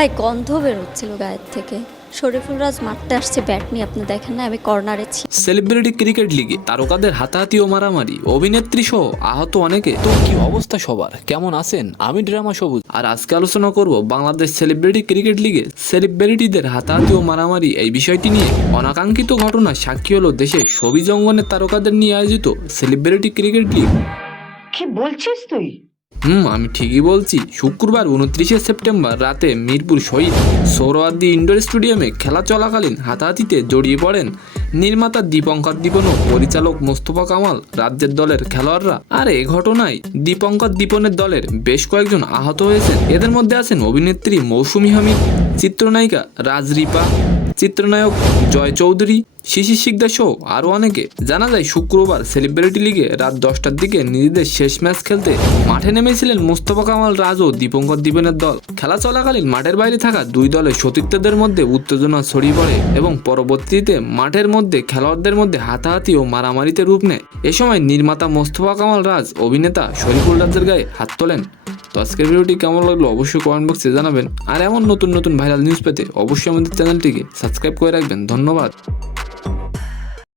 ভাই গন্ধ বেরোচ্ছিল গায়ের থেকে। শরীফুল রাজ মারতে আসছে ব্যাট নিয়ে, আপনি দেখেন না আমি কর্নারে ছি। সেলিব্রিটি ক্রিকেট লিগে তারকাদের হাতাহাতি ও মারামারি, অভিনেত্রী সহ আহত অনেকে। তো কি অবস্থা সবার, কেমন আছেন? আমি ড্রামা সবুজ, আর আজকে আলোচনা করব বাংলাদেশ সেলিব্রিটি ক্রিকেট লিগে সেলিব্রিটিদের হাতাহাতি ও মারামারি এই বিষয়টি নিয়ে। অনাকাঙ্ক্ষিত ঘটনা সাক্ষী হলো দেশে ছবি জঙ্গনের তারকাদের নিয়ে আয়োজিত সেলিব্রিটি ক্রিকেট লিগ। কি বলছিস তুই? আমি ঠিকই বলছি। শুক্রবার 29শে সেপ্টেম্বর রাতে মিরপুর শহীদ সোহরাওয়ার্দী ইনডোর স্টেডিয়ামে খেলা চলাকালীন হাতাহাতিতে জড়িয়ে পড়েন নির্মাতা দীপঙ্কর দীপন ও পরিচালক মোস্তফা কামাল রাজ্যের দলের খেলোয়াড়রা। আর এ ঘটনায় দীপঙ্কর দীপনের দলের বেশ কয়েকজন আহত হয়েছেন। এদের মধ্যে আছেন অভিনেত্রী মৌসুমী হামিদ, চিত্রনায়িকা রাজরিপা, চিত্রনায়ক জয় চৌধুরী, শিশির শিকদার সহ আরও অনেকে। জানা যায় শুক্রবার সেলিব্রিটি লিগে রাত 10টার দিকে নিজেদের শেষ ম্যাচ খেলতে মাঠে নেমেছিলেন মোস্তফা কামাল রাজ ও দীপঙ্কর দীপনের দল। খেলা চলাকালীন মাঠের বাইরে থাকা দুই দলের সতীর্থদের মধ্যে উত্তেজনা ছড়িয়ে পড়ে এবং পরবর্তীতে মাঠের মধ্যে খেলোয়াড়দের মধ্যে হাতাহাতি ও মারামারিতে রূপ নেয়। এ সময় নির্মাতা মোস্তফা কামাল রাজ অভিনেতা শরীফুল রাজের গায়ে হাত তোলেন। তো আজকের ভিডিওটি কেমন লাগলো অবশ্যই কমেন্ট বক্সে জানাবেন। আর এমন নতুন নতুন ভাইরাল নিউজ পেতে অবশ্যই আমাদের চ্যানেলটিকে সাবস্ক্রাইব করে রাখবেন। ধন্যবাদ।